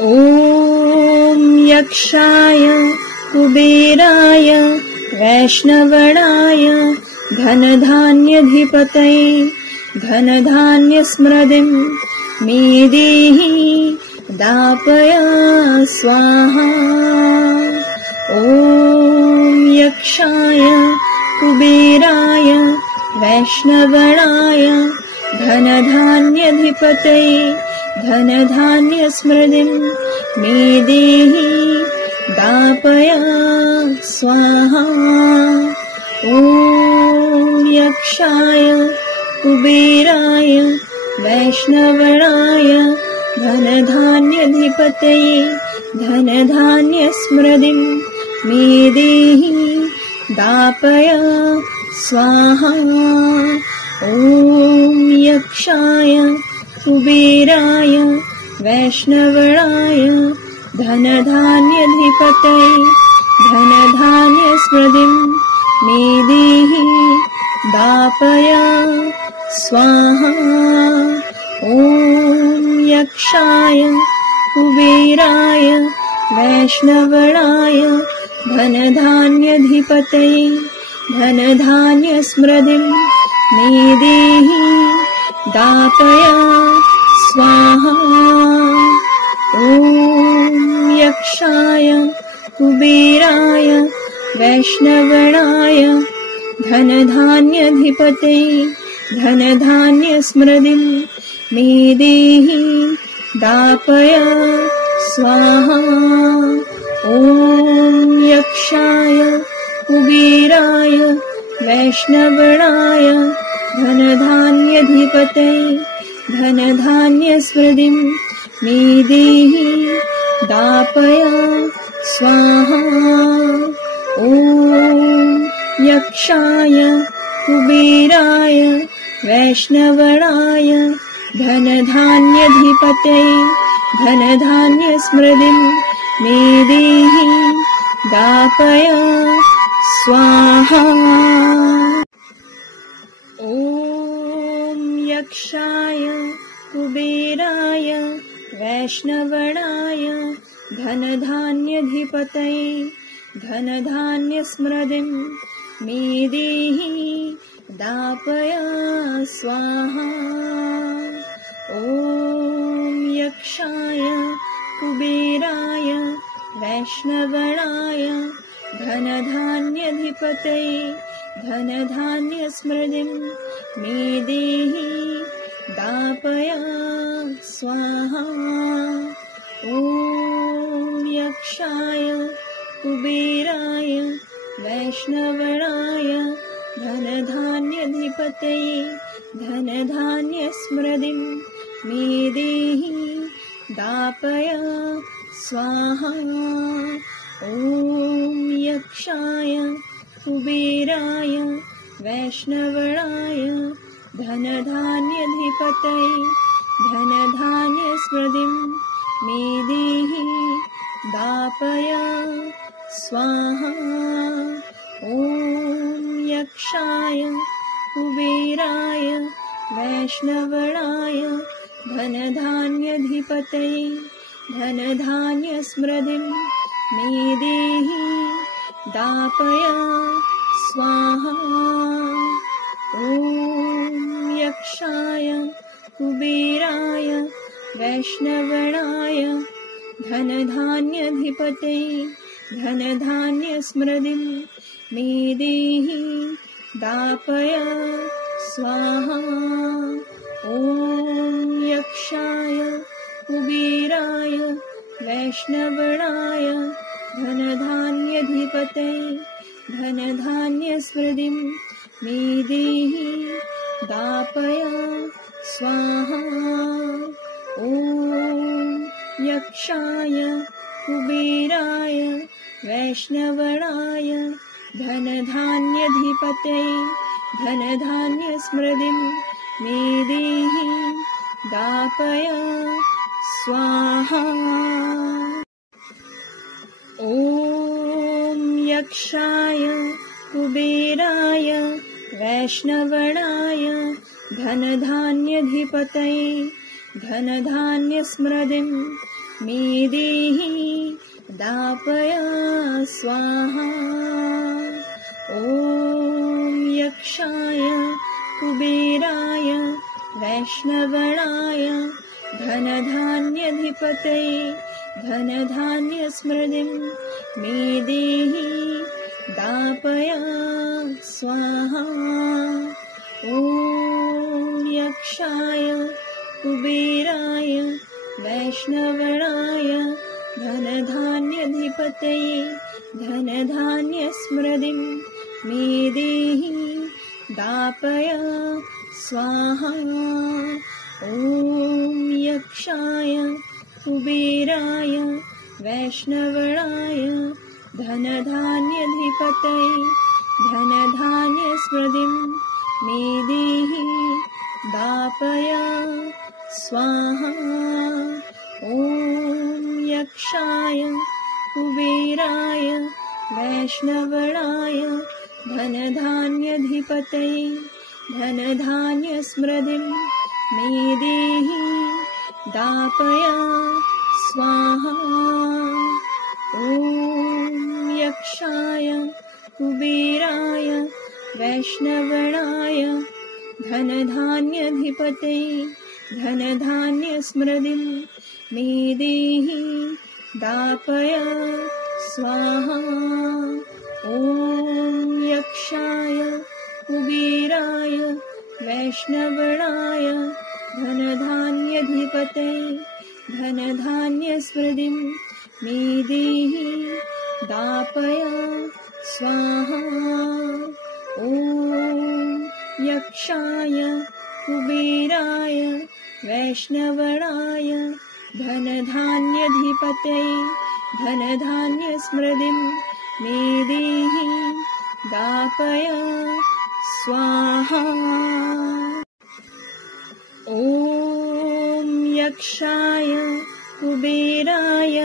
ॐ यक्षाय कुबेराय वैष्णवणाय धनधान्यधिपतये धनधान्यस्मृतिं मे देहि दापय स्वाहा। ॐ यक्षाय कुबेराय वैष्णवणाय धनधान्यधिपतये धनधान्यस्मृतिं मे देहि दापय स्वाहा। ॐ यक्षाय कुबेराय वैष्णवणाय धनधान्यधिपतये धनधान्यस्मृतिं मे देहि दापय स्वाहा। ॐ यक्षाय कुबेराय वैष्णवणाय धनधान्यधिपतये धनधान्यस्मृतिं मे देहि दापय स्वाहा। ॐ यक्षाय कुबेराय वैष्णवणाय धनधान्यधिपतये धनधान्यस्मृतिं मे देहि दापय स्वाहा। ॐ यक्षाय कुबेराय वैष्णवणाय धनधान्यधिपतये धनधान्यस्मृतिं मे देहि दापय स्वाहा। ॐ यक्षाय कुबेराय वैष्णवणाय धनधान्यधिपतये धनधान्यस्मृतिं मे देहि दापय स्वाहा। ॐ यक्षाय कुबेराय वैष्णवणाय धनधान्यधिपतये धनधान्यस्मृतिं मे देहि दापय स्वाहा। ॐ यक्षाय कुबेराय वैष्णवणाय धनधान्यधिपतये धनधान्यस्मृतिं मे देहि दापय स्वाहा। ॐ यक्षाय कुबेराय वैष्णवणाय धनधान्यधिपतये धनधान्यस्मृतिं मे देहि दापय स्वाहा। ॐ यक्षाय कुबेराय वैष्णवणाय धनधान्यधिपतये धनधान्यस्मृतिं मे देहि दापय स्वाहा। ॐ यक्षाय कुबेराय वैष्णवणाय धनधान्यधिपतये धनधान्यस्मृतिं मे देहि दापय स्वाहा। ॐ यक्षाय कुबेराय वैष्णवणाय धनधान्यधिपतये धनधान्यस्मृतिं मे देहि दापय स्वाहा। ॐ यक्षाय कुबेराय वैष्णवणाय धनधान्यधिपतये धनधान्यस्मृतिं मे देहि दापय स्वाहा। ॐ यक्षाय कुबेराय वैष्णवणाय धनधान्यधिपतये धनधान्यस्मृतिं मे देहि दापय स्वाहा। ॐ यक्षाय कुबेराय वैष्णवणाय धनधान्यधिपतये धनधान्यस्मृतिं मे देहि दापय स्वाहा। ॐ यक्षाय कुबेराय वैष्णवणाय धनधान्यधिपतये धनधान्यस्मृतिं मे देहि दापय स्वाहा। ॐ यक्षाय कुबेराय वैष्णवणाय धनधान्यधिपतये धनधान्यस्मृतिं मे देहि दापय स्वाहा। ॐ यक्षाय कुबेराय वैष्णवणाय धनधान्यधिपतये धनधान्यस्मृतिं मे देहि दापय स्वाहा। ॐ यक्षाय कुबेराय वैष्णवणाय धनधान्यधिपतये धनधान्यस्मृतिं मे देहि दापय स्वाहा। ॐ यक्षाय कुबेराय वैष्णवणाय धनधान्यधिपतये धनधान्यस्मृतिं मे देहि दापय स्वाहा। ॐ यक्षाय कुबेराय वैष्णवणाय धनधान्यधिपतये धनधान्यस्मृतिं मे देहि दापय स्वाहा। ॐ यक्षाय कुबेराय वैष्णवणाय धनधान्यधिपतये धनधान्यस्मृतिं मे देहि दापय स्वाहा। ॐ यक्षाय कुबेराय वैष्णवणाय धनधान्यधिपतये धनधान्यस्मृतिं मे देहि दापय स्वाहा। ॐ यक्षाय कुबेराय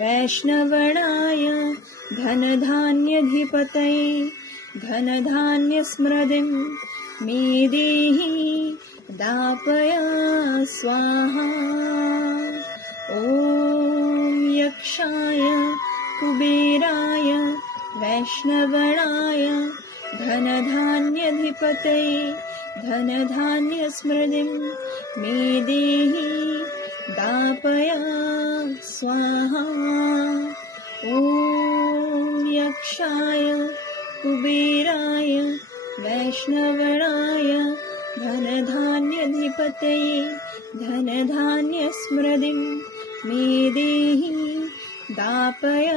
वैष्णवणाय धनधान्यधिपतये धनधान्यस्मृतिं मे देहि दापय स्वाहा। ॐ यक्षाय कुबेराय वैष्णवणाय धनधान्यधिपतये धनधान्यस्मृतिं मे देहि दापय स्वाहा। ॐ यक्षाय कुबेराय वैष्णवणाय धनधान्यधिपतये धनधान्यस्मृतिं मे देहि दापय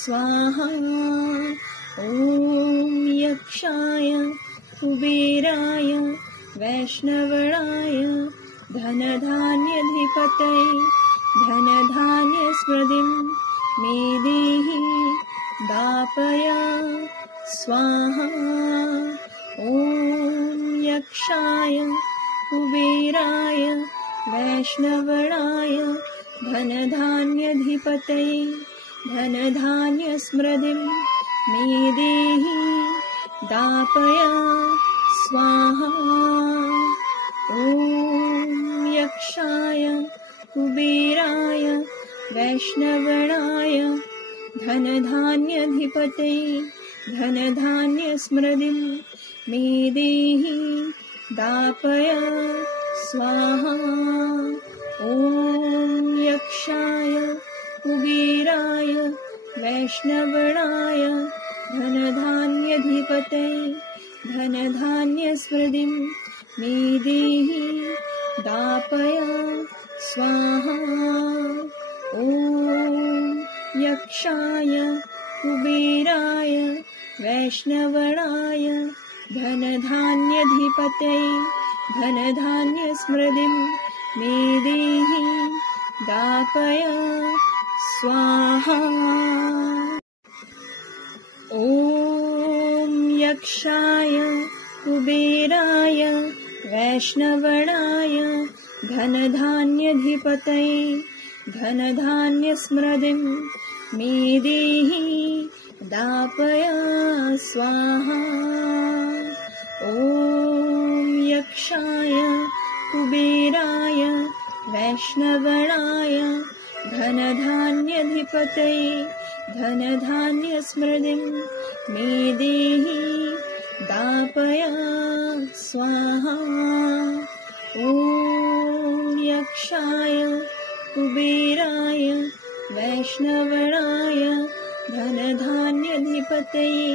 स्वाहा। ॐ यक्षाय कुबेराय वैष्णवणाय धनधान्यधिपतये धनधान्यस्मृतिं मे देहि दापय स्वाहा। ॐ यक्षाय कुबेराय वैष्णवणाय धनधान्यधिपतये धनधान्यस्मृतिं मे देहि दापय स्वाहा। ॐ यक्षाय कुबेराय वैष्णवणाय धनधान्यधिपतये धनधान्यस्मृतिं मे देहि दापय स्वाहा। ॐ यक्षाय कुबेराय वैष्णवणाय धनधान्यधिपतये धनधान्यस्मृतिं मे देहि दापय स्वाहा। ॐ यक्षाय कुबेराय वैष्णवणाय धनधान्यधिपतये धनधान्यस्मृतिं मे देहि दापय स्वाहा। ॐ यक्षाय कुबेराय वैष्णवणाय धनधान्यधिपतये धनधान्यस्मृतिं मे देहि दापय स्वाहा। ॐ यक्षाय कुबेराय वैष्णवणाय धनधान्यधिपतये धनधान्यस्मृतिं मे देहि दापय स्वाहा। ॐ यक्षाय कुबेराय वैष्णवणाय धनधान्यधिपतये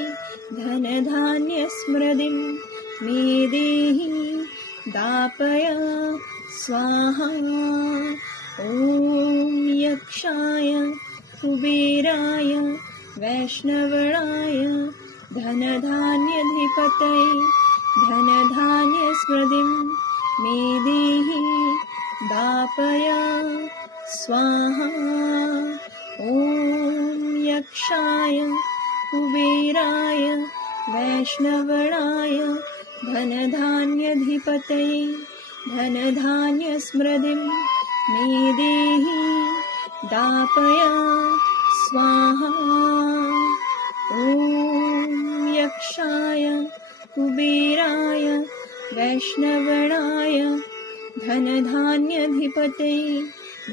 धनधान्यस्मृतिं मे देहि दापय स्वाहा। ॐ यक्षाय कुबेराय वैष्णवणाय धनधान्यधिपतये धनधान्यस्मृतिं मे देहि दापय स्वाहा। ॐ यक्षाय कुबेराय वैष्णवणाय धनधान्यधिपतये धनधान्यस्मृतिं मे देहि दापय स्वाहा। ॐ यक्षाय कुबेराय वैष्णवणाय धनधान्यधिपतये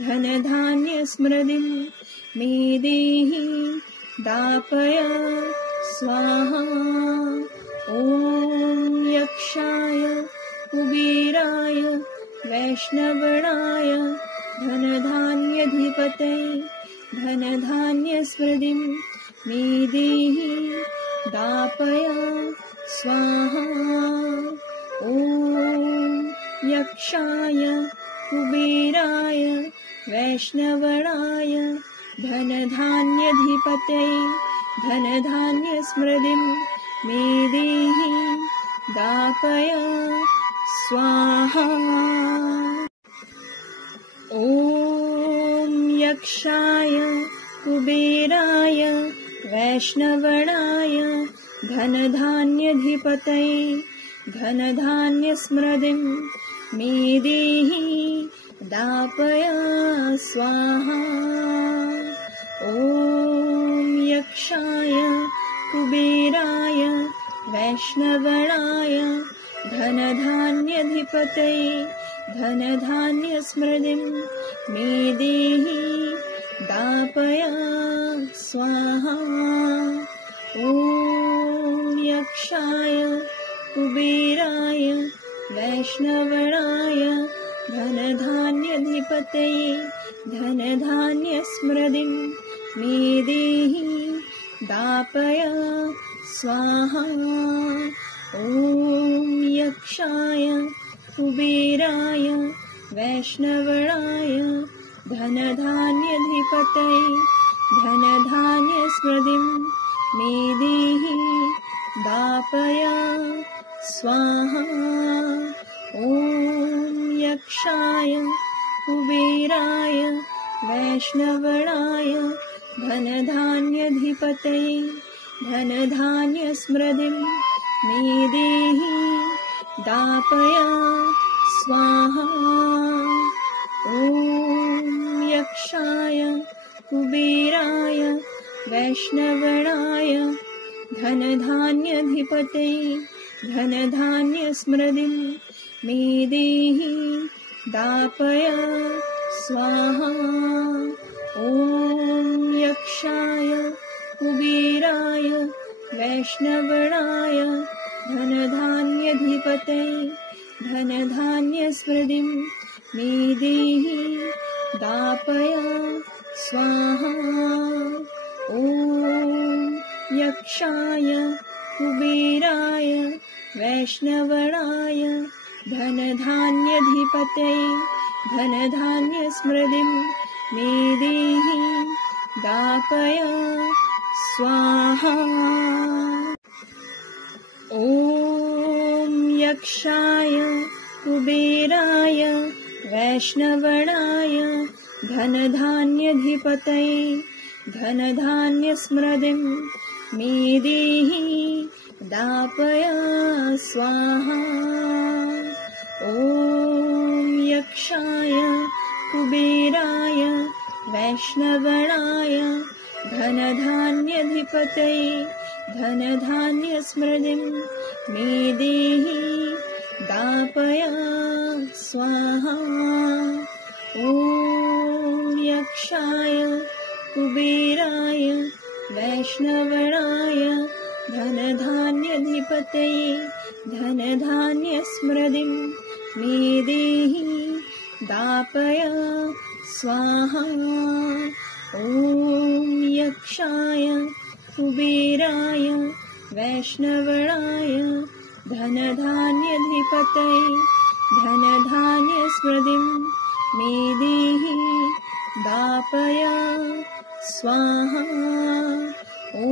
धनधान्यस्मृतिं मे देहि दापय स्वाहा। ॐ यक्षाय कुबेराय वैष्णवणाय धनधान्यधिपतये धनधान्यस्मृतिं मे देहि दापय स्वाहा। ॐ यक्षाय कुबेराय वैष्णवणाय धनधान्यधिपतये धनधान्यस्मृतिं मे देहि दापय स्वाहा। ॐ यक्षाय कुबेराय वैष्णवणाय धनधान्यधिपतये धनधान्यस्मृतिं मे देहि दापय स्वाहा। ॐ यक्षाय कुबेराय वैष्णवणाय धनधान्यधिपतये धनधान्यस्मृतिं मे देहि दापय स्वाहा। ॐ यक्षाय कुबेराय वैष्णवणाय धनधान्यधिपतये धनधान्यस्मृतिं मे देहि दापय स्वाहा। ॐ यक्षाय कुबेराय वैष्णवणाय धनधान्यधिपतये धनधान्यस्मृतिं मे देहि दापय स्वाहा। ॐ यक्षाय कुबेराय वैष्णवणाय धनधान्यधिपतये धनधान्यस्मृतिं मे देहि दापय स्वाहा। ॐ यक्षाय कुबेराय वैष्णवणाय धनधान्यधिपतये धनधान्यस्मृतिं मे देहि दापय स्वाहा। ॐ यक्षाय कुबेराय वैष्णवणाय धनधान्यधिपतये धनधान्यस्मृतिं मे देहि दापय स्वाहा। ॐ यक्षाय कुबेराय वैष्णवणाय धनधान्यधिपतये धनधान्यस्मृतिं मे देहि दापय स्वाहा। ॐ यक्षाय कुबेराय वैष्णवणाय धनधान्यधिपतये धनधान्यस्मृतिं मे देहि दापय स्वाहा। ॐ यक्षाय कुबेराय वैष्णवणाय धनधान्यधिपतये धनधान्यस्मृतिं मे देहि दापय स्वाहा। ॐ ॐ यक्षाय कुबेराय वैष्णवणाय धनधान्याधिपतये धनधान्यस्मृतिं मे देहि दापय स्वाहा। ॐ यक्षाय कुबेराय वैष्णवणाय धनधान्याधिपतये धनधान्यस्मृतिं मे देहि दापय स्वाहा। ॐ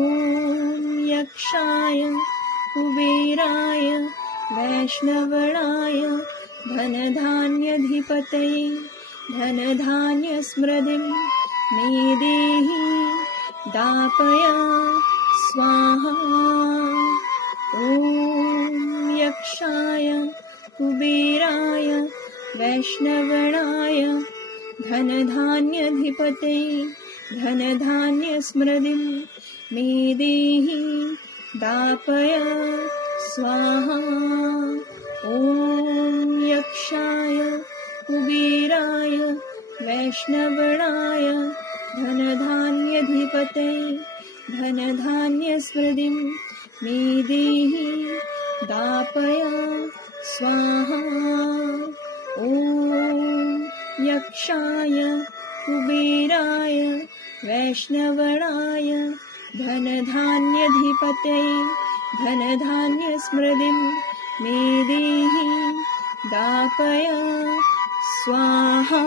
यक्षाय कुबेराय वैष्णवणाय धनधान्याधिपतये धनधान्यस्मृतिं मे देहि दापय स्वाहा। ॐ यक्षाय कुबेराय वैष्णवणाय धनधान्याधिपतये धनधान्यस्मृतिं मे देहि दापय स्वाहा। ॐ यक्षाय कुबेराय वैष्णवणाय धनधान्याधिपतये धनधान्यस्मृतिं मे देहि दापय स्वाहा। ॐ यक्षाय कुबेराय वैष्णवणाय धनधान्याधिपतये धनधान्यस्मृतिं मे देहि दापय स्वाहा।